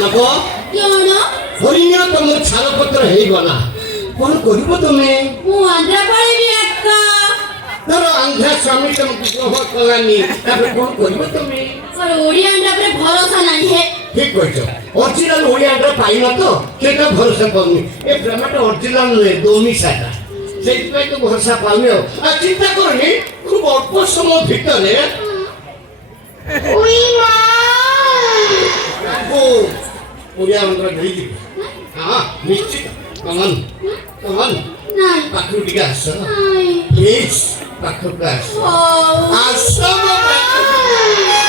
ଜାନକ ହରିଣ ତମ ଛାଲପତ୍ର ହେଇଗଲା କଣ କରିବ ତମେ? ମୁଁ ଆନ୍ଧ୍ରା ପଳେଇବି ଏକା। ଧର ଆନ୍ଧ୍ରା ସ୍ୱାମୀ ତମକୁ ଗ୍ରହ କଲାନି ତାପରେ କଣ କରିବ ତମେ? ମୋର ଓଡ଼ିଆ ଆନ୍ଧ୍ରା ଉପରେ ଭରସା ନାହିଁ ହେ। ଠିକ କହିଛ ଅରିଜିନାଲ ଓଡ଼ିଆ ଆନ୍ଧ୍ରା ପାଇନ ତ ସେଟା ଭରସା କରୁନି ଏ ପ୍ରେମଟା ଅରିଜିନାଲ ନୁହେଁ ଦୋମିସାଟା ସେଇଥିପାଇଁ ତ ଭରସା ପାଉନି ଆଉ ଚିନ୍ତା କରନି খুব অল্প সময় ভিতরে ଓଡ଼ିଆ ଆନ୍ଧ୍ର ହେଇଯିବ ହଁ ନିଶ୍ଚିତ କମନ କମନ ପାଖକୁ ଟିକେ ଆସ ପ୍ଲିଜ ପାଖକୁ ଆସ ଆସ ମୋ ପାଖକୁ